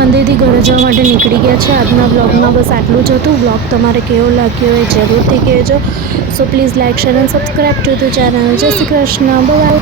મંદિરથી ઘરે જવા માટે નીકળી ગયા છે. આજના બ્લોગમાં બસ આટલું જ હતું. બ્લોગ તમારે કેવો લાગ્યો એ જરૂરથી કહેજો. So please like share and subscribe to the channel. જય શ્રી કૃષ્ણ. બાય.